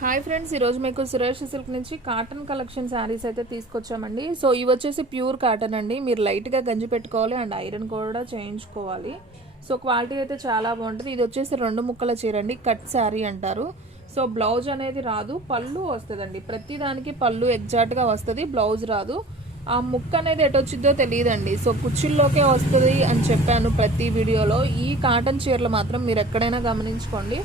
Hi friends, ఈరోజు మీకు Suresh silk నుంచి కాటన్ కలెక్షన్ శారీస్ అయితే తీసుకొచ్చామండి. సో ఇవి వచ్చేసి ప్యూర్ కాటన్ అండి. మీరు లైట్గా గంజి పెట్టుకోవాలి అండ్ ఐరన్ కూడా చేయించుకోవాలి. సో క్వాలిటీ అయితే చాలా బాగుంటుంది. ఇది వచ్చేసి 2 ముక్కల చీర అండి, కట్ శారీ అంటారు. సో బ్లౌజ్ అనేది రాదు, పళ్ళు వస్తుందండి. ప్రతి దానికి పళ్ళు ఎగ్జాక్ట్గా వస్తుంది, బ్లౌజ్ రాదు. ఆ ముక్క అనేది ఎటొచ్చిద్దో తెలియదండి. సో కుచ్చిల్లోకే వస్తుంది అని చెప్పాను ప్రతి వీడియోలో. ఈ కాటన్ చీరలు మాత్రం మీరు ఎక్కడైనా గమనించుకోండి,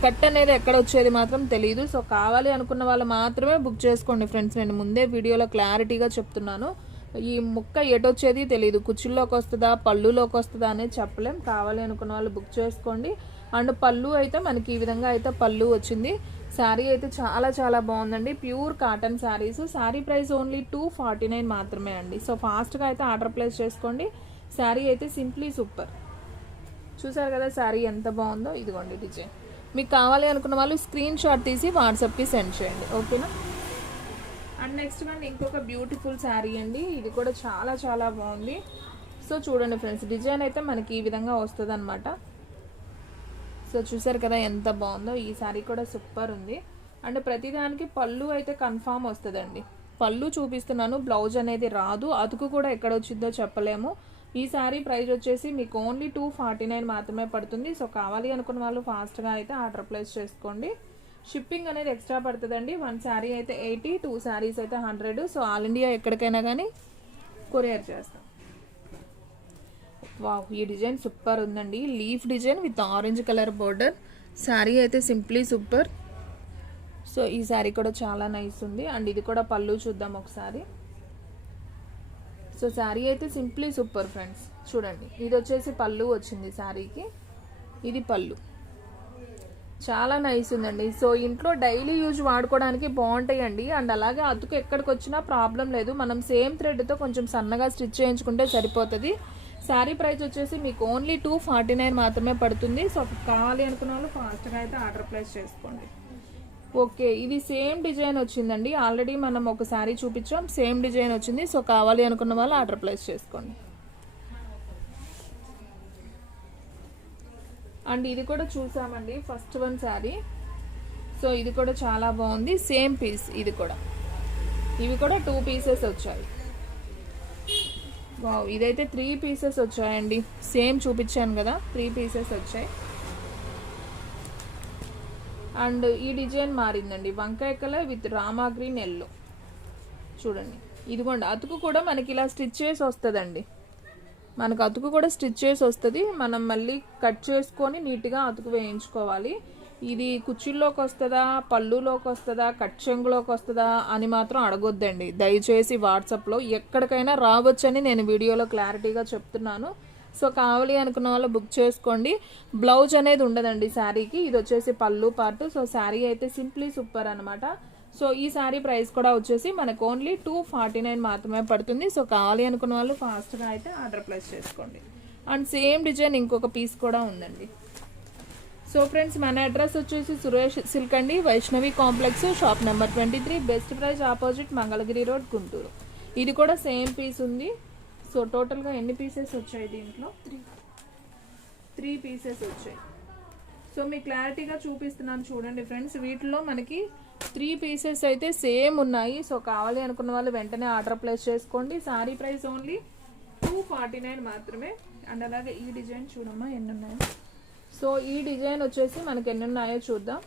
కట్ అనేది ఎక్కడ వచ్చేది మాత్రం తెలియదు. సో కావాలి అనుకున్న వాళ్ళు మాత్రమే బుక్ చేసుకోండి ఫ్రెండ్స్. నేను ముందే వీడియోలో క్లారిటీగా చెప్తున్నాను. ఈ ముక్క ఎటొచ్చేది తెలియదు, కుచ్చిల్లోకి వస్తుందా పళ్ళులోకి వస్తుందా అనేది చెప్పలేం. కావాలి అనుకున్న వాళ్ళు బుక్ చేసుకోండి. అండ్ పళ్ళు అయితే మనకి ఈ విధంగా అయితే పళ్ళు వచ్చింది. శారీ అయితే చాలా చాలా బాగుందండి. Pure cotton saris. Sari price only 249 మాత్రమే అండి. సో ఫాస్ట్గా అయితే ఆర్డర్ ప్లేస్ చేసుకోండి. శారీ అయితే సింప్లీ సూపర్. చూసారు కదా శారీ ఎంత బాగుందో. ఇదిగోండి డిజైన్. మీకు కావాలి అనుకున్న వాళ్ళు స్క్రీన్ షాట్ తీసి వాట్సాప్కి సెండ్ చేయండి, ఓకేనా. అండ్ నెక్స్ట్ వన్ ఇంకొక బ్యూటిఫుల్ శారీ అండి. ఇది కూడా చాలా చాలా బాగుంది. సో చూడండి ఫ్రెండ్స్, డిజైన్ అయితే మనకి ఈ విధంగా వస్తుంది అనమాట. సో చూసారు కదా ఎంత బాగుందో. ఈ శారీ కూడా సూపర్ ఉంది. అండ్ ప్రతిదానికి పళ్ళు అయితే కన్ఫామ్ వస్తుందండి. పళ్ళు చూపిస్తున్నాను, బ్లౌజ్ అనేది రాదు. అతుకు కూడా ఎక్కడ వచ్చిందో చెప్పలేము. ఈ శారీ ప్రైస్ వచ్చేసి మీకు ఓన్లీ 249 మాత్రమే పడుతుంది. సో కావాలి అనుకున్న వాళ్ళు ఫాస్ట్గా అయితే ఆర్డర్ ప్లేస్ చేసుకోండి. షిప్పింగ్ అనేది ఎక్స్ట్రా పడుతుందండి. 1 శారీ అయితే 80, 2 శారీస్ అయితే 100. సో ఆల్ ఇండియా ఎక్కడికైనా కానీ కొరియర్ చేస్తాం. వావ్, ఈ డిజైన్ సూపర్ ఉందండి. Leaf design with orange colour border. Sari అయితే సింప్లీ సూపర్. సో ఈ శారీ కూడా చాలా నైస్ ఉంది. అండ్ ఇది కూడా పళ్ళు చూద్దాం ఒకసారి. సో శారీ అయితే సింప్లీ సూపర్ ఫ్రెండ్స్. చూడండి, ఇది వచ్చేసి పళ్ళు వచ్చింది శారీకి. ఇది పళ్ళు, చాలా నైస్ ఉందండి. సో ఇంట్లో డైలీ యూజ్ వాడుకోవడానికి బాగుంటాయండి. అండ్ అలాగే అతుకు ఎక్కడికి వచ్చినా ప్రాబ్లం లేదు. మనం సేమ్ థ్రెడ్తో కొంచెం సన్నగా స్టిచ్ చేయించుకుంటే సరిపోతుంది. శారీ ప్రైస్ వచ్చేసి మీకు ఓన్లీ 249 మాత్రమే పడుతుంది. సో కావాలి అనుకున్న వాళ్ళు ఫాస్ట్గా అయితే ఆర్డర్ ప్లేస్ చేసుకోండి. ఓకే, ఇది సేమ్ డిజైన్ వచ్చిందండి. ఆల్రెడీ మనం ఒక శారీ చూపించాం, సేమ్ డిజైన్ వచ్చింది. సో కావాలి అనుకున్న వాళ్ళు ఆర్డర్ ప్లేస్ చేసుకోండి. అండ్ ఇది కూడా చూసామండి, ఫస్ట్ వన్ శారీ. సో ఇది కూడా చాలా బాగుంది. సేమ్ పీస్ ఇది కూడా. ఇవి కూడా 2 పీసెస్ వచ్చాయి. వావ్, ఇదైతే 3 పీసెస్ వచ్చాయండి. సేమ్ చూపించాను కదా, 3 పీసెస్ వచ్చాయి. అండ్ ఈ డిజైన్ మారిందండి, వంకాయ colour with Rama green yellow. చూడండి, ఇదిగోండి అతుకు కూడా మనకి ఇలా స్టిచ్ చేసి వస్తుందండి. మనకు అతుకు కూడా స్టిచ్ చేసి వస్తుంది. మనం మళ్ళీ కట్ చేసుకొని నీట్గా అతుకు వేయించుకోవాలి. ఇది కుచ్చిల్లోకి వస్తుందా, పళ్ళులోకి వస్తుందా, కట్ చెంగులోకి వస్తుందా అని మాత్రం అడగొద్దండి దయచేసి. వాట్సాప్లో ఎక్కడికైనా రావచ్చని నేను వీడియోలో క్లారిటీగా చెప్తున్నాను. సో కావాలి అనుకున్న వాళ్ళు బుక్ చేసుకోండి. బ్లౌజ్ అనేది ఉండదండి శారీకి. ఇది వచ్చేసి పళ్ళు పార్ట్. సో శారీ అయితే సింప్లీ సూపర్ అనమాట. సో ఈ శారీ ప్రైస్ కూడా వచ్చేసి మనకు ఓన్లీ 249 మాత్రమే పడుతుంది. సో కావాలి అనుకున్న వాళ్ళు ఫాస్ట్గా అయితే ఆర్డర్ ప్లేస్ చేసుకోండి. అండ్ సేమ్ డిజైన్ ఇంకొక పీస్ కూడా ఉందండి. సో ఫ్రెండ్స్, మన అడ్రస్ వచ్చేసి సురేష్ సిల్క్ అండి, Vaishnavi complex, shop number 23, best price opposite, Mangalagiri road, Guntur. ఇది కూడా సేమ్ పీస్ ఉంది. సో టోటల్గా ఎన్ని పీసెస్ వచ్చాయి దీంట్లో? 3 పీసెస్ వచ్చాయి. సో మీకు క్లారిటీగా చూపిస్తున్నాను చూడండి ఫ్రెండ్స్. వీటిలో మనకి 3 పీసెస్ అయితే సేమ్ ఉన్నాయి. సో కావాలి అనుకున్న వాళ్ళు వెంటనే ఆర్డర్ ప్లేస్ చేసుకోండి. సారీ ప్రైస్ ఓన్లీ 249 మాత్రమే. అండ్ అలాగే ఈ డిజైన్ చూడమ్మా ఎన్ని ఉన్నాయో. సో ఈ డిజైన్ వచ్చేసి మనకి ఎన్ని ఉన్నాయో చూద్దాం.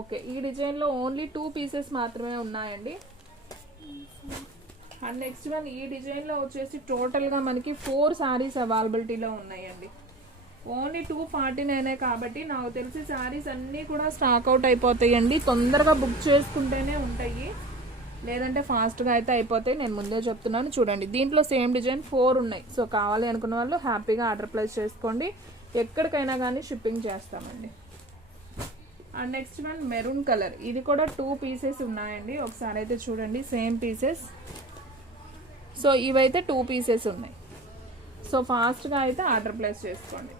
ఓకే, ఈ డిజైన్లో ఓన్లీ 2 పీసెస్ మాత్రమే ఉన్నాయండి. అండ్ నెక్స్ట్ వన్ ఈ డిజైన్లో వచ్చేసి టోటల్గా మనకి 4 శారీస్ అవైలబిలిటీలో ఉన్నాయండి. ఓన్లీ 249 కాబట్టి నాకు తెలిసి శారీస్ అన్నీ కూడా స్టాక్ అవుట్ అయిపోతాయండి. తొందరగా బుక్ చేసుకుంటేనే ఉంటాయి, లేదంటే ఫాస్ట్గా అయితే అయిపోతాయి. నేను ముందే చెప్తున్నాను. చూడండి, దీంట్లో సేమ్ డిజైన్ 4 ఉన్నాయి. సో కావాలి అనుకున్న వాళ్ళు హ్యాపీగా ఆర్డర్ ప్లేస్ చేసుకోండి. ఎక్కడికైనా కానీ షిప్పింగ్ చేస్తామండి. And next one maroon colour. ఇది కూడా 2 పీసెస్ ఉన్నాయండి. ఒకసారి అయితే చూడండి, సేమ్ పీసెస్. సో ఇవైతే 2 పీసెస్ ఉన్నాయి. సో ఫాస్ట్గా అయితే ఆర్డర్ ప్లేస్ చేసుకోండి.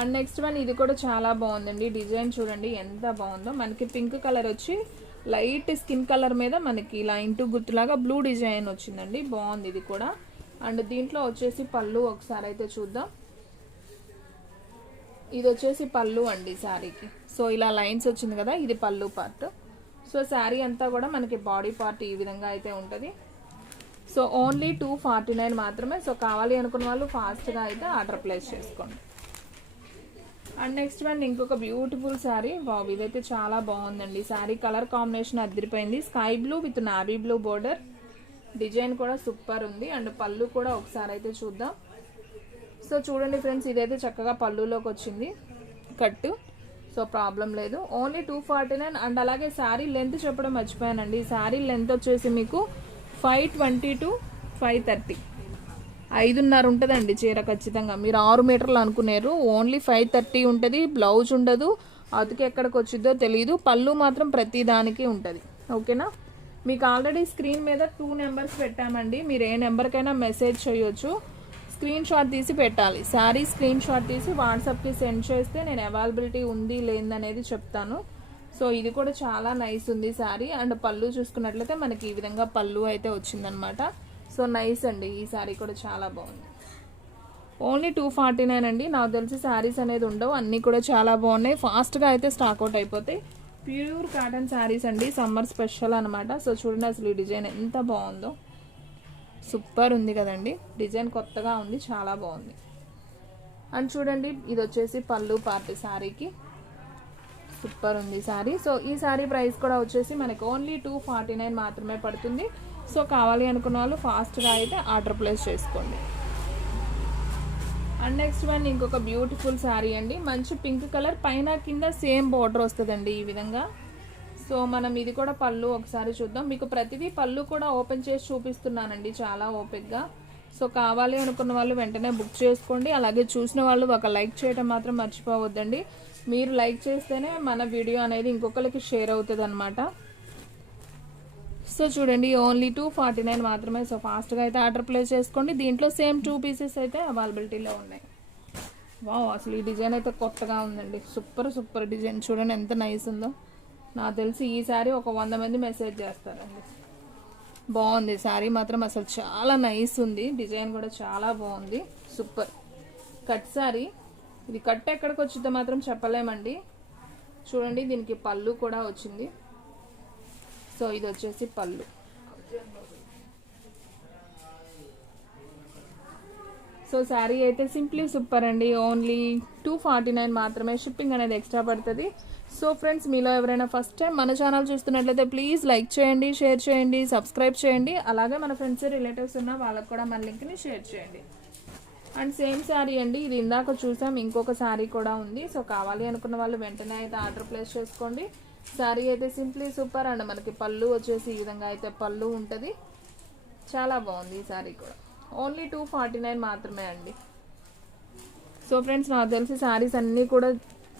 అండ్ నెక్స్ట్ వన్ ఇది కూడా చాలా బాగుందండి. డిజైన్ చూడండి ఎంత బాగుందో. మనకి పింక్ కలర్ వచ్చి లైట్ స్కిన్ కలర్ మీద మనకి ఇలా ఇంటూ గుర్తులాగా బ్లూ డిజైన్ వచ్చిందండి. బాగుంది ఇది కూడా. అండ్ దీంట్లో వచ్చేసి పళ్ళు ఒకసారి అయితే చూద్దాం. ఇది వచ్చేసి పళ్ళు అండి శారీకి. సో ఇలా లైన్స్ వచ్చింది కదా, ఇది పళ్ళు పార్ట్. సో శారీ అంతా కూడా మనకి బాడీ పార్ట్ ఈ విధంగా అయితే ఉంటుంది. సో ఓన్లీ 249 మాత్రమే. సో కావాలి అనుకున్న వాళ్ళు ఫాస్ట్గా అయితే ఆర్డర్ ప్లేస్ చేసుకోండి. అండ్ నెక్స్ట్ వన్ ఇంకొక బ్యూటిఫుల్ శారీ. బాబు ఇదైతే చాలా బాగుందండి. శారీ కలర్ కాంబినేషన్ అదిరిపోయింది. Sky blue with navy blue border. Design కూడా సూపర్ ఉంది. అండ్ పళ్ళు కూడా ఒకసారి అయితే చూద్దాం. సో చూడండి ఫ్రెండ్స్, ఇదైతే చక్కగా పళ్ళులోకి వచ్చింది కట్టు. సో ప్రాబ్లం లేదు. ఓన్లీ 249. అండ్ అలాగే శారీ లెంత్ చెప్పడం మర్చిపోయానండి. శారీ లెంత్ వచ్చేసి మీకు 520 to 530, 5.5 ఉంటుందండి చీర ఖచ్చితంగా. మీరు 6 మీటర్లు అనుకునేరు, ఓన్లీ 530 ఉంటుంది. బ్లౌజ్ ఉండదు, అతుకు ఎక్కడికి వచ్చిద్దో తెలియదు. పళ్ళు మాత్రం ప్రతి దానికి ఉంటుంది. ఓకేనా? మీకు ఆల్రెడీ స్క్రీన్ మీద 2 నెంబర్స్ పెట్టామండి. మీరు ఏ నెంబర్కైనా మెసేజ్ చేయొచ్చు. స్క్రీన్ షాట్ తీసి పెట్టాలి. శారీ స్క్రీన్ షాట్ తీసి వాట్సాప్కి సెండ్ చేస్తే నేను అవైలబిలిటీ ఉంది లేదనేది చెప్తాను. సో ఇది కూడా చాలా నైస్ ఉంది శారీ. అండ్ పళ్ళు చూసుకున్నట్లయితే మనకి ఈ విధంగా పళ్ళు అయితే వచ్చిందనమాట. సో నైస్ అండి. ఈ శారీ కూడా చాలా బాగుంది. ఓన్లీ 249 అండి. నాకు తెలిసి శారీస్ అనేది ఉండవు, అన్నీ కూడా చాలా బాగున్నాయి. ఫాస్ట్గా అయితే స్టాక్అవుట్ అయిపోతాయి. ప్యూర్ కాటన్ శారీస్ అండి, సమ్మర్ స్పెషల్ అనమాట. సో చూడండి అసలు ఈ డిజైన్ ఎంత బాగుందో, సూపర్ ఉంది కదండి. డిజైన్ కొత్తగా ఉంది, చాలా బాగుంది. అండ్ చూడండి ఇది వచ్చేసి పళ్ళు పార్ట్ శారీకి. సూపర్ ఉంది శారీ. సో ఈ శారీ ప్రైస్ కూడా వచ్చేసి మనకి ఓన్లీ 249 మాత్రమే పడుతుంది. సో కావాలి అనుకున్న వాళ్ళు ఫాస్ట్గా అయితే ఆర్డర్ ప్లేస్ చేసుకోండి. అండ్ నెక్స్ట్ వన్ ఇంకొక బ్యూటిఫుల్ శారీ అండి. మంచి పింక్ కలర్, పైన కింద సేమ్ బార్డర్ వస్తుందండి ఈ విధంగా. సో మనం ఇది కూడా పళ్ళు ఒకసారి చూద్దాం. మీకు ప్రతిదీ పళ్ళు కూడా ఓపెన్ చేసి చూపిస్తున్నానండి చాలా ఓపిక్గా. సో కావాలి అనుకున్న వాళ్ళు వెంటనే బుక్ చేసుకోండి. అలాగే చూసిన వాళ్ళు ఒక లైక్ చేయడం మాత్రం మర్చిపోవద్దండి. మీరు లైక్ చేస్తేనే మన వీడియో అనేది ఇంకొకరికి షేర్ అవుతుంది అనమాట. సో చూడండి ఓన్లీ 249 మాత్రమే. సో ఫాస్ట్గా అయితే ఆర్డర్ ప్లేస్ చేసుకోండి. దీంట్లో సేమ్ 2 పీసెస్ అయితే అవైలబిలిటీలో ఉన్నాయి. వావ్, అసలు ఈ డిజైన్ అయితే కొత్తగా ఉందండి. Super super design. చూడండి ఎంత నైస్ ఉందో. నాకు తెలిసి ఈ శారీ ఒక 100 మంది మెసేజ్ చేస్తారండి. బాగుంది శారీ మాత్రం, అసలు చాలా నైస్ ఉంది. డిజైన్ కూడా చాలా బాగుంది. Super cut sari. ఇది కట్ ఎక్కడికి వచ్చిందో మాత్రం చెప్పలేమండి. చూడండి దీనికి పళ్ళు కూడా వచ్చింది. సో ఇది వచ్చేసి పళ్ళు. సో శారీ అయితే సింప్లీ సూపర్ అండి. ఓన్లీ 249 మాత్రమే. షిప్పింగ్ అనేది ఎక్స్ట్రా పడుతుంది. సో ఫ్రెండ్స్, మీలో ఎవరైనా ఫస్ట్ టైం మన ఛానల్ చూస్తున్నట్లయితే ప్లీజ్ లైక్ చేయండి, షేర్ చేయండి, సబ్స్క్రైబ్ చేయండి. అలాగే మన ఫ్రెండ్స్ రిలేటివ్స్ ఉన్న వాళ్ళకు కూడా మన లింక్ని షేర్ చేయండి. అండ్ సేమ్ శారీ అండి, ఇది ఇందాక చూసాం, ఇంకొక శారీ కూడా ఉంది. సో కావాలి అనుకున్న వాళ్ళు వెంటనే అయితే ఆర్డర్ ప్లేస్ చేసుకోండి. శారీ అయితే సింప్లీ సూపర్. అండ్ మనకి పళ్ళు వచ్చేసి ఈ విధంగా అయితే పళ్ళు ఉంటుంది. చాలా బాగుంది ఈ శారీ కూడా. ఓన్లీ 249 మాత్రమే అండి. సో ఫ్రెండ్స్, నాకు తెలిసి శారీస్ అన్నీ కూడా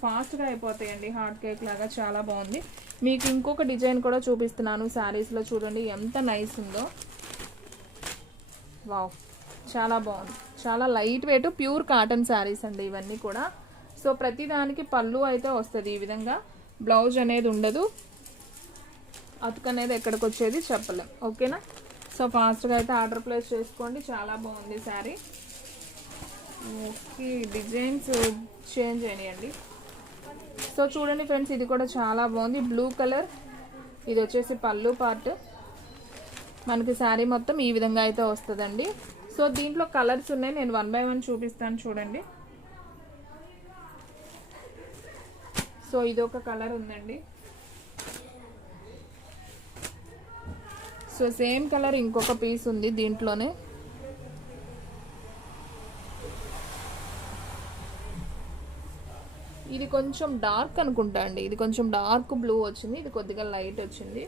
ఫాస్ట్గా అయిపోతాయండి, హాట్ కేక్ లాగా. చాలా బాగుంది. మీకు ఇంకొక డిజైన్ కూడా చూపిస్తున్నాను శారీస్లో. చూడండి ఎంత నైస్ ఉందో. వావ్, చాలా బాగుంది. చాలా light weight pure cotton saris అండి ఇవన్నీ కూడా. సో ప్రతి దానికి పళ్ళు అయితే వస్తుంది ఈ విధంగా. బ్లౌజ్ అనేది ఉండదు, అతుకు అనేది ఎక్కడికి వచ్చేది చెప్పలేం. ఓకేనా? సో ఫాస్ట్గా అయితే ఆర్డర్ ప్లేస్ చేసుకోండి. చాలా బాగుంది శారీ. ఓకే, డిజైన్స్ చేంజ్ అయినాయండి. సో చూడండి ఫ్రెండ్స్, ఇది కూడా చాలా బాగుంది. Blue colour. ఇది వచ్చేసి పళ్ళు పార్ట్. మనకి శారీ మొత్తం ఈ విధంగా అయితే వస్తుందండి. సో దీంట్లో కలర్స్ ఉన్నాయి, నేను 1 by 1 చూపిస్తాను చూడండి. సో ఇదొక కలర్ ఉందండి. సో సేమ్ కలర్ ఇంకొక పీస్ ఉంది దీంట్లోనే. ఇది కొంచెం డార్క్ అనుకుంటా అండి. ఇది కొంచెం డార్క్ బ్లూ వచ్చింది, ఇది కొద్దిగా లైట్ వచ్చింది.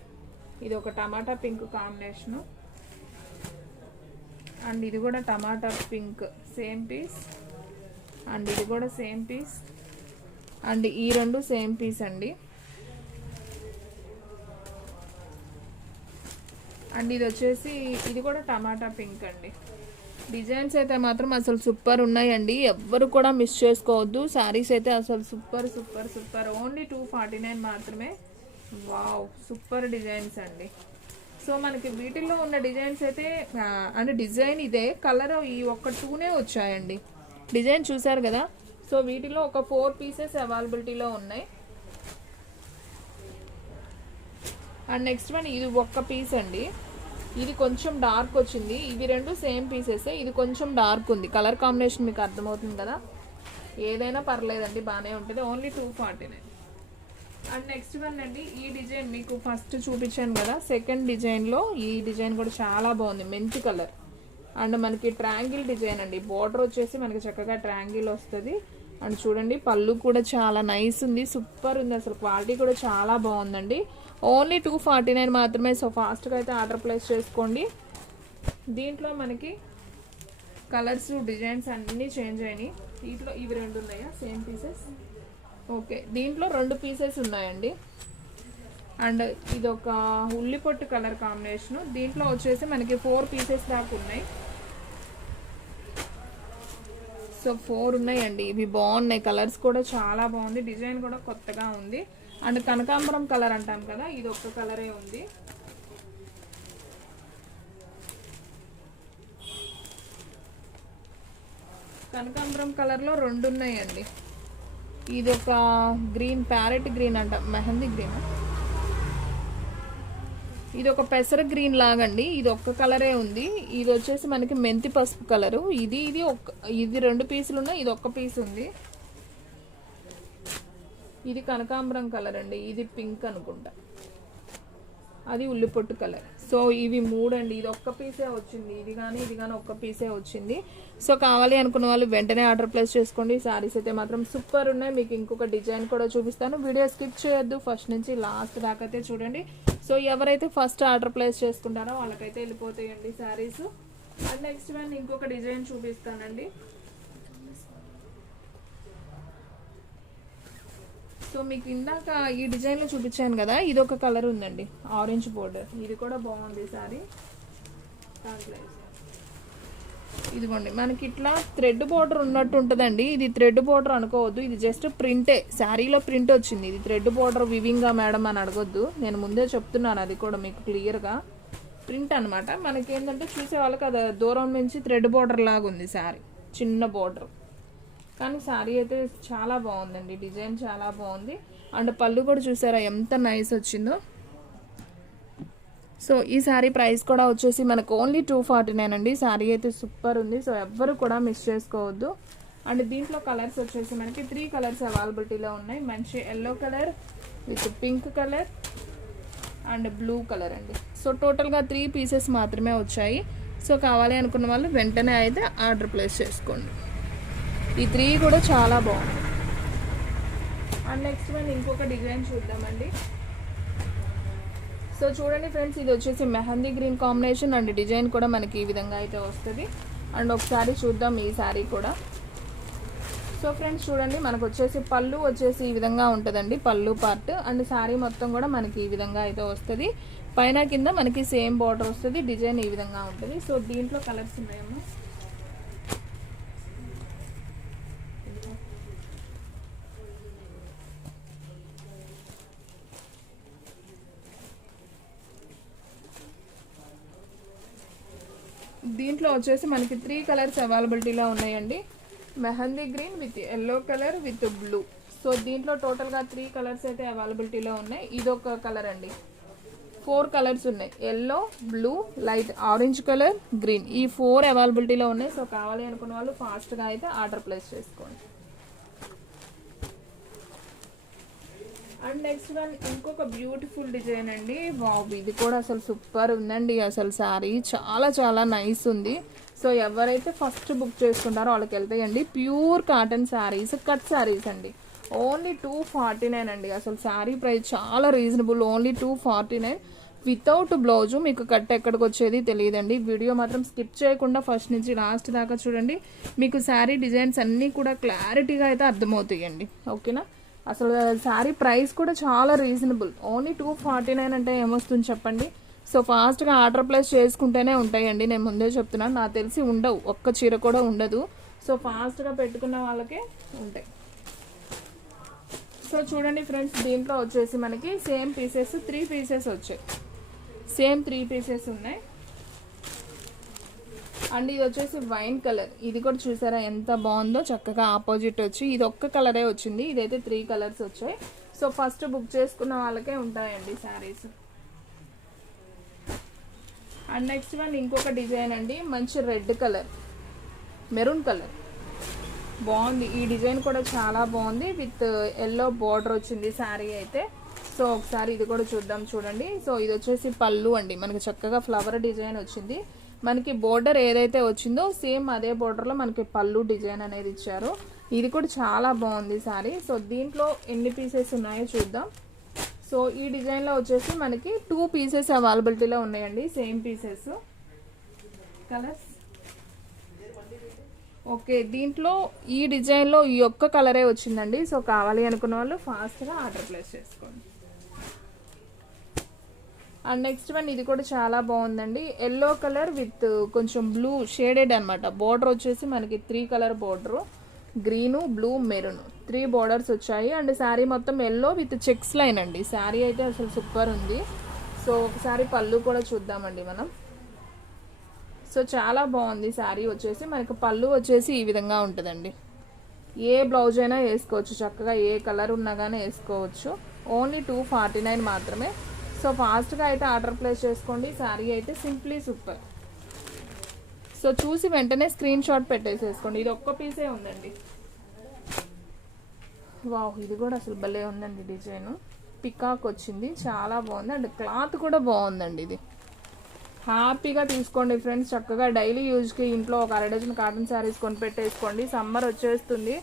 ఇది ఒక టమాటా పింక్ కాంబినేషను. అండ్ ఇది కూడా టమాటా పింక్ సేమ్ పీస్. అండ్ ఇది కూడా సేమ్ పీస్. అండ్ ఈ రెండు సేమ్ పీస్ అండి. అండ్ ఇది వచ్చేసి ఇది కూడా టమాటా పింక్ అండి. డిజైన్స్ అయితే మాత్రం అసలు సూపర్ ఉన్నాయండి, ఎవ్వరు కూడా మిస్ చేసుకోవద్దు. శారీస్ అయితే అసలు సూపర్ సూపర్ సూపర్. ఓన్లీ 249 మాత్రమే. వావ్, సూపర్ డిజైన్స్ అండి. సో మనకి వీటిల్లో ఉన్న డిజైన్స్ అయితే అంటే డిజైన్ ఇదే, కలర్ ఈ ఒక్క 2నే వచ్చాయండి. డిజైన్ చూసారు కదా. సో వీటిలో ఒక 4 పీసెస్ అవైలబిలిటీలో ఉన్నాయి. అండ్ నెక్స్ట్ వన్ ఇది ఒక్క పీస్ అండి, ఇది కొంచెం డార్క్ వచ్చింది. ఇవి రెండు సేమ్ పీసెస్, ఇది కొంచెం డార్క్ ఉంది. కలర్ కాంబినేషన్ మీకు అర్థమవుతుంది కదా, ఏదైనా పర్లేదండి, బాగానే ఉంటుంది. ఓన్లీ 249. అండ్ నెక్స్ట్ వన్ అండి, ఈ డిజైన్ మీకు ఫస్ట్ చూపించాను కదా, సెకండ్ డిజైన్లో ఈ డిజైన్ కూడా చాలా బాగుంది, మెంతి కలర్. అండ్ మనకి ట్రయాంగిల్ డిజైన్ అండి, బోర్డర్ వచ్చేసి మనకి చక్కగా ట్రయాంగిల్ వస్తుంది. అండ్ చూడండి పళ్ళు కూడా చాలా నైస్ ఉంది, సూపర్ ఉంది, అసలు క్వాలిటీ కూడా చాలా బాగుందండి. ఓన్లీ 249 మాత్రమే. సో ఫాస్ట్గా అయితే ఆర్డర్ ప్లేస్ చేసుకోండి. దీంట్లో మనకి కలర్స్ డిజైన్స్ అన్నీ చేంజ్ అయినాయి. దీంట్లో ఇవి రెండు ఉన్నాయా సేమ్ పీసెస్? ఓకే, దీంట్లో 2 పీసెస్ ఉన్నాయండి. అండ్ ఇది ఒక ఉల్లిపొట్టు కలర్ కాంబినేషను. దీంట్లో వచ్చేసి మనకి 4 పీసెస్ దాకా ఉన్నాయి. సో 4 ఉన్నాయండి, ఇవి బాగున్నాయి, కలర్స్ కూడా చాలా బాగుంది, డిజైన్ కూడా కొత్తగా ఉంది. అండ్ కనకాంబరం కలర్ అంటాం కదా, ఇది ఒక్క కలరే ఉంది. కనకాంబరం కలర్లో 2 ఉన్నాయండి. ఇది ఒక గ్రీన్, ప్యారెట్ గ్రీన్ అంట, మెహందీ గ్రీన్. ఇది ఒక పెసర గ్రీన్ లాగండి, ఇది ఒక్క కలరే ఉంది. ఇది వచ్చేసి మనకి మెంతి పసుపు కలరు. ఇది 2 పీసులు ఉన్నాయి, ఇది ఒక్క పీస్ ఉంది. ఇది కనకాంబరం కలర్ అండి, ఇది పింక్ అనుకుంటా, అది ఉల్లిపొట్టు కలర్. సో ఇవి 3 అండి, ఇది ఒక్క పీసే వచ్చింది, ఇది కానీ ఒక్క పీసే వచ్చింది. సో కావాలి అనుకున్న వాళ్ళు వెంటనే ఆర్డర్ ప్లేస్ చేసుకోండి. శారీస్ అయితే మాత్రం సూపర్ ఉన్నాయి. మీకు ఇంకొక డిజైన్ కూడా చూపిస్తాను, వీడియో స్కిప్ చేయొద్దు, ఫస్ట్ నుంచి లాస్ట్ దాకా అయితే చూడండి. సో ఎవరైతే ఫస్ట్ ఆర్డర్ ప్లేస్ చేసుకుంటారో వాళ్ళకైతే వెళ్ళిపోతాయండి శారీస్. అండ్ నెక్స్ట్ వన్ ఇంకొక డిజైన్ చూపిస్తానండి. సో మీకు ఇందాక ఈ డిజైన్లో చూపించాను కదా, ఇది ఒక కలర్ ఉందండి, ఆరెంజ్ బోర్డర్, ఇది కూడా బాగుంది సారీ. ఇదిగోండి మనకి ఇట్లా థ్రెడ్ బోర్డర్ ఉన్నట్టు ఉంటుందండి. ఇది థ్రెడ్ బోర్డర్ అనుకోవద్దు, ఇది జస్ట్ ప్రింటే, శారీలో ప్రింట్ వచ్చింది. ఇది థ్రెడ్ బోర్డర్ వివింగ్గా మేడం అని అడగొద్దు, నేను ముందే చెప్తున్నాను, అది కూడా మీకు క్లియర్గా ప్రింట్ అనమాట. మనకి ఏంటంటే చూసే వాళ్ళకి అది దూరం నుంచి థ్రెడ్ బోర్డర్ లాగా ఉంది శారీ, చిన్న బోర్డర్. కానీ శారీ అయితే చాలా బాగుందండి, డిజైన్ చాలా బాగుంది. అండ్ పళ్ళు కూడా చూసారా ఎంత నైస్ వచ్చిందో. సో ఈ శారీ ప్రైస్ కూడా వచ్చేసి మనకు ఓన్లీ 249 అండి. శారీ అయితే సూపర్ ఉంది, సో ఎవ్వరు కూడా మిస్ చేసుకోవద్దు. అండ్ దీంట్లో కలర్స్ వచ్చేసి మనకి 3 కలర్స్ అవైలబిలిటీలో ఉన్నాయి. మంచి yellow colour with pink colour and blue colour అండి. సో టోటల్గా 3 పీసెస్ మాత్రమే వచ్చాయి. సో కావాలి అనుకున్న వాళ్ళు వెంటనే అయితే ఆర్డర్ ప్లేస్ చేసుకోండి. ఈ 3 కూడా చాలా బాగుంది. అండ్ నెక్స్ట్ వన్ ఇంకొక డిజైన్ చూద్దామండి. సో చూడండి ఫ్రెండ్స్, ఇది వచ్చేసి mehndi green combination and design కూడా మనకి ఈ విధంగా అయితే వస్తుంది. అండ్ ఒకసారి చూద్దాం ఈ శారీ కూడా. సో ఫ్రెండ్స్ చూడండి, మనకు వచ్చేసి పళ్ళు వచ్చేసి ఈ విధంగా ఉంటుందండి, పళ్ళు పార్ట్. అండ్ శారీ మొత్తం కూడా మనకి ఈ విధంగా అయితే వస్తుంది. పైన కింద మనకి సేమ్ బార్డర్ వస్తుంది, డిజైన్ ఈ విధంగా ఉంటుంది. సో దీంట్లో కలర్స్ ఉన్నాయేమో. దీంట్లో వచ్చేసి మనకి 3 కలర్స్ అవైలబిలిటీలో ఉన్నాయండి. Mehndi green with yellow colour with blue. So దీంట్లో టోటల్గా 3 కలర్స్ అయితే అవైలబిలిటీలో ఉన్నాయి. ఇదొక కలర్ అండి, 4 కలర్స్ ఉన్నాయి, yellow, blue, light orange colour, green. ఈ 4 అవైలబిలిటీలో ఉన్నాయి. సో కావాలి అనుకున్న వాళ్ళు ఫాస్ట్గా అయితే ఆర్డర్ ప్లేస్ చేసుకోండి. అండ్ నెక్స్ట్ వన్ ఇంకొక బ్యూటిఫుల్ డిజైన్ అండి. వావ్, ఇది కూడా అసలు సూపర్ ఉందండి. అసలు శారీ చాలా చాలా నైస్ ఉంది. సో ఎవరైతే ఫస్ట్ బుక్ చేసుకుంటారో వాళ్ళకి వెళ్తాయండి. Pure cotton saris, cut saris అండి. ఓన్లీ 249 అండి. అసలు శారీ ప్రైస్ చాలా రీజనబుల్, ఓన్లీ 249 వితౌట్ బ్లౌజు. మీకు కట్ ఎక్కడికి వచ్చేది తెలియదండి. వీడియో మాత్రం స్కిప్ చేయకుండా ఫస్ట్ నుంచి లాస్ట్ దాకా చూడండి, మీకు శారీ డిజైన్స్ అన్నీ కూడా క్లారిటీగా అయితే అర్థమవుతాయండి. ఓకేనా? అసలు శారీ ప్రైస్ కూడా చాలా రీజనబుల్, ఓన్లీ 249 అంటే ఏమొస్తుంది చెప్పండి. సో ఫాస్ట్గా ఆర్డర్ ప్లేస్ చేసుకుంటేనే ఉంటాయండి, నేను ముందే చెప్తున్నాను. నాకు తెలిసి ఉండవు, ఒక్క చీర కూడా ఉండదు. సో ఫాస్ట్గా పెట్టుకున్న వాళ్ళకే ఉంటాయి. సో చూడండి ఫ్రెండ్స్, దీంట్లో వచ్చేసి మనకి సేమ్ పీసెస్ 3 పీసెస్ వచ్చాయి, సేమ్ 3 పీసెస్ ఉన్నాయి. అండ్ ఇది వచ్చేసి వైన్ కలర్, ఇది కూడా చూసారా ఎంత బాగుందో, చక్కగా ఆపోజిట్ వచ్చి ఇది ఒక్క కలరే వచ్చింది, ఇదైతే 3 కలర్స్ వచ్చాయి. సో ఫస్ట్ బుక్ చేసుకున్న వాళ్ళకే ఉంటాయండి శారీస్. అండ్ నెక్స్ట్ వన్ ఇంకొక డిజైన్ అండి, మంచి రెడ్ కలర్, మెరూన్ కలర్ బాగుంది. ఈ డిజైన్ కూడా చాలా బాగుంది, విత్ ఎల్లో బార్డర్ వచ్చింది శారీ అయితే. సో ఒకసారి ఇది కూడా చూద్దాం చూడండి. సో ఇది వచ్చేసి పళ్ళు అండి, మనకి చక్కగా ఫ్లవర్ డిజైన్ వచ్చింది. మనకి బోర్డర్ ఏదైతే వచ్చిందో సేమ్ అదే బోర్డర్లో మనకి పళ్ళు డిజైన్ అనేది ఇచ్చారు. ఇది కూడా చాలా బాగుంది శారీ. సో దీంట్లో ఎన్ని పీసెస్ ఉన్నాయో చూద్దాం. సో ఈ డిజైన్లో వచ్చేసి మనకి 2 పీసెస్ అవైలబిలిటీలో ఉన్నాయండి, సేమ్ పీసెస్. కలర్స్ ఓకే, దీంట్లో ఈ డిజైన్లో ఈ ఒక్క కలరే వచ్చిందండి. సో కావాలి అనుకున్న వాళ్ళు ఫాస్ట్గా ఆర్డర్ ప్లేస్ చేసుకోండి. అండ్ నెక్స్ట్ వన్ ఇది కూడా చాలా బాగుందండి, ఎల్లో కలర్ విత్ కొంచెం బ్లూ షేడెడ్ అనమాట. బోర్డర్ వచ్చేసి మనకి 3 colour border, green, blue, maroon 3 borders వచ్చాయి. అండ్ శారీ మొత్తం ఎల్లో విత్ చెక్స్ లైన్ అండి. శారీ అయితే అసలు సూపర్ ఉంది. సో ఒకసారి పళ్ళు కూడా చూద్దామండి మనం. సో చాలా బాగుంది శారీ వచ్చేసి. మనకి పళ్ళు వచ్చేసి ఈ విధంగా ఉంటుందండి. ఏ బ్లౌజ్ అయినా వేసుకోవచ్చు, చక్కగా ఏ కలర్ ఉన్నా కానీ వేసుకోవచ్చు. ఓన్లీ 249 మాత్రమే. సో ఫాస్ట్గా అయితే ఆర్డర్ ప్లేస్ చేసుకోండి. శారీ అయితే సింప్లీ సూపర్. సో చూసి వెంటనే స్క్రీన్ షాట్ పెట్టేసేసుకోండి. ఇది ఒక్క పీసే ఉందండి. వావ్, ఇది కూడా అసలు భలే ఉందండి డిజైన్. పికాక్ వచ్చింది, చాలా బాగుంది. అండ్ క్లాత్ కూడా బాగుందండి. ఇది హ్యాపీగా తీసుకోండి ఫ్రెండ్స్, చక్కగా డైలీ యూజ్కి ఇంట్లో ఒక 1/2 డజన్ కాటన్ శారీస్ కొని పెట్టేసుకోండి. సమ్మర్ వచ్చేస్తుంది,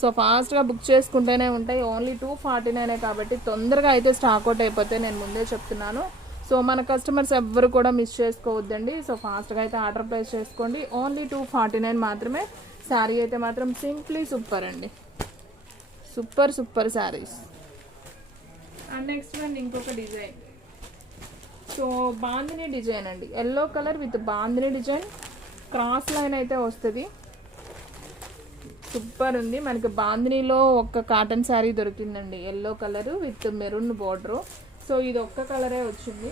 సో ఫాస్ట్గా బుక్ చేసుకుంటేనే ఉంటాయి. ఓన్లీ 249 కాబట్టి తొందరగా అయితే స్టాక్ అవుట్ అయిపోతే నేను ముందే చెప్తున్నాను. సో మన కస్టమర్స్ ఎవ్వరు కూడా మిస్ చేసుకోవద్దండి. సో ఫాస్ట్గా అయితే ఆర్డర్ ప్లేస్ చేసుకోండి. ఓన్లీ 249 మాత్రమే. శారీ అయితే మాత్రం సింప్లీ సూపర్ అండి, super super saris. And next one ఇంకొక డిజైన్. సో బాందిని డిజైన్ అండి, yellow colour with bandhani design, cross line అయితే వస్తుంది. సూపర్ ఉంది. మనకి బాందినీలో ఒక కాటన్ శారీ దొరికిందండి, yellow colour with maroon border. So ఇది ఒక్క కలరే వచ్చింది.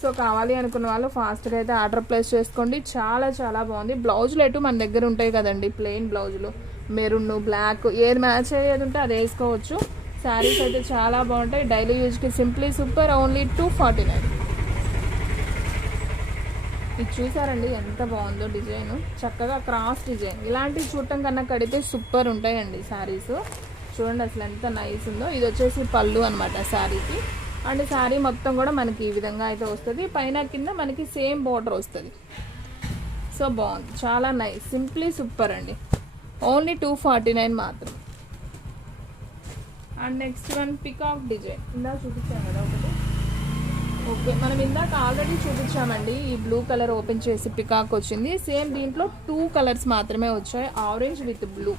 సో కావాలి అనుకున్న వాళ్ళు ఫాస్ట్గా అయితే ఆర్డర్ ప్లేస్ చేసుకోండి. చాలా చాలా బాగుంది. బ్లౌజులు ఎటు మన దగ్గర ఉంటాయి కదండి, ప్లెయిన్ బ్లౌజులు, మెరూన్, బ్లాక్ ఏది మ్యాచ్ అయ్యేది ఉంటే అది వేసుకోవచ్చు. శారీస్ అయితే చాలా బాగుంటాయి. డైలీ యూజ్కి సింప్లీ సూపర్. ఓన్లీ 249. ఇది చూసారండి ఎంత బాగుందో డిజైన్, చక్కగా క్రాస్ డిజైన్. ఇలాంటివి చూడటం కన్నా కడితే సూపర్ ఉంటాయండి శారీస్. చూడండి అసలు ఎంత నైస్ ఉందో. ఇది వచ్చేసి పళ్ళు అనమాట శారీకి. అండ్ శారీ మొత్తం కూడా మనకి ఈ విధంగా అయితే వస్తుంది. పైన కింద మనకి సేమ్ బోర్డర్ వస్తుంది. సో బాగుంది, చాలా నైస్, సింప్లీ సూపర్ అండి. ఓన్లీ 249 మాత్రం. And next one peacock design. ఇందాక చూపించాను కదా ఒకటి. ఓకే, మనం ఇందాక ఆల్రెడీ చూపించామండి. ఈ బ్లూ కలర్ ఓపెన్ చేసి పికాక్ వచ్చింది. సేమ్ దీంట్లో 2 కలర్స్ మాత్రమే వచ్చాయి, ఆరెంజ్ విత్ బ్లూ.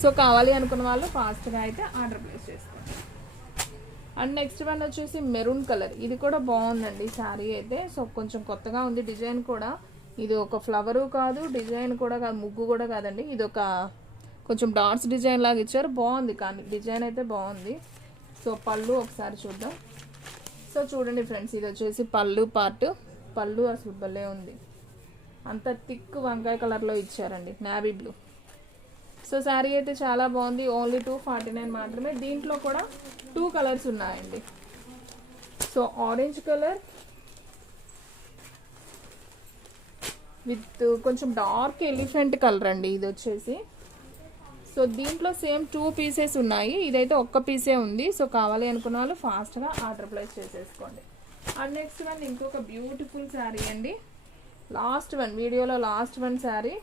సో కావాలి అనుకున్న వాళ్ళు ఫాస్ట్గా అయితే ఆర్డర్ ప్లేస్ చేసుకోండి. అండ్ నెక్స్ట్ వన్ వచ్చేసి మెరూన్ కలర్. ఇది కూడా బాగుందండి శారీ అయితే. సో కొంచెం కొత్తగా ఉంది డిజైన్ కూడా. ఇది ఒక ఫ్లవరు కాదు, డిజైన్ కూడా కాదు, ముగ్గు కూడా కాదండి. ఇది ఒక కొంచెం డాట్స్ డిజైన్ లాగా ఇచ్చారు, బాగుంది. కానీ డిజైన్ అయితే బాగుంది. సో పళ్ళు ఒకసారి చూద్దాం. సో చూడండి ఫ్రెండ్స్, ఇది వచ్చేసి పళ్ళు పార్ట్. పళ్ళు అసలు భలే ఉంది, అంత థిక్ వంకాయ కలర్లో ఇచ్చారండి, నావీ బ్లూ. సో శారీ అయితే చాలా బాగుంది. ఓన్లీ 249 మాత్రమే. దీంట్లో కూడా 2 కలర్స్ ఉన్నాయండి. సో ఆరెంజ్ కలర్ విత్ కొంచెం డార్క్ ఎలిఫెంట్ కలర్ అండి ఇది వచ్చేసి. సో దీంట్లో సేమ్ 2 పీసెస్ ఉన్నాయి, ఇదైతే ఒక్క పీసే ఉంది. సో కావాలి అనుకున్న వాళ్ళు ఫాస్ట్గా ఆర్డర్ ప్లేస్ చేసేసుకోండి. అండ్ నెక్స్ట్ వన్ ఇంకొక బ్యూటిఫుల్ శారీ అండి, లాస్ట్ వన్, వీడియోలో లాస్ట్ వన్ శారీ.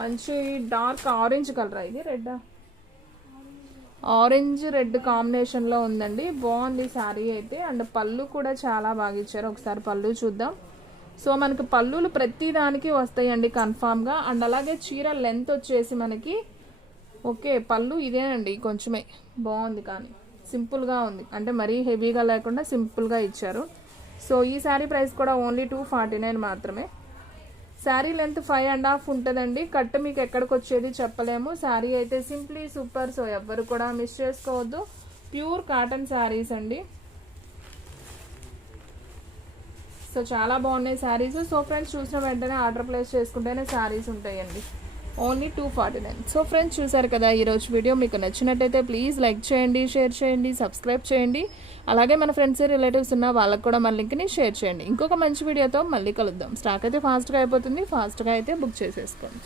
మంచి డార్క్ ఆరెంజ్ కలర్, ఇది రెడ్, ఆరెంజ్ రెడ్ కాంబినేషన్లో ఉందండి. బాగుంది శారీ అయితే. అండ్ పళ్ళు కూడా చాలా బాగా ఇచ్చారు. ఒకసారి పళ్ళు చూద్దాం. సో మనకి పళ్ళులు ప్రతి దానికి వస్తాయండి కన్ఫామ్గా. అండ్ అలాగే చీర లెంత్ వచ్చేసి మనకి ఓకే పళ్ళు ఇదేనండి, కొంచెమే బాగుంది కానీ సింపుల్గా ఉంది, అంటే మరీ హెవీగా లేకుండా సింపుల్గా ఇచ్చారు. సో ఈ శారీ ప్రైస్ కూడా ఓన్లీ 249 మాత్రమే. శారీ లెంత్ 5.5 ఉంటుందండి. కట్ మీకు ఎక్కడికి వచ్చేది చెప్పలేము. శారీ అయితే సింప్లీ సూపర్. సో ఎవ్వరు కూడా మిస్ చేసుకోవద్దు. ప్యూర్ కాటన్ శారీస్ అండి. సో చాలా బాగున్నాయి శారీస్. సో ఫ్రెండ్స్ చూసిన వెంటనే ఆర్డర్ ప్లేస్ చేసుకుంటేనే శారీస్ ఉంటాయండి. ఓన్లీ 249. సో ఫ్రెండ్స్ చూసారు కదా ఈరోజు వీడియో. మీకు నచ్చినట్టయితే ప్లీజ్ లైక్ చేయండి, షేర్ చేయండి, సబ్స్క్రైబ్ చేయండి. అలాగే మన ఫ్రెండ్స్ రిలేటివ్స్ ఉన్న వాళ్ళకు కూడా మన లింక్ని షేర్ చేయండి. ఇంకొక మంచి వీడియోతో మళ్ళీ కలుద్దాం. స్టాక్ అయితే ఫాస్ట్గా అయిపోతుంది, ఫాస్ట్గా అయితే బుక్ చేసేసుకోండి.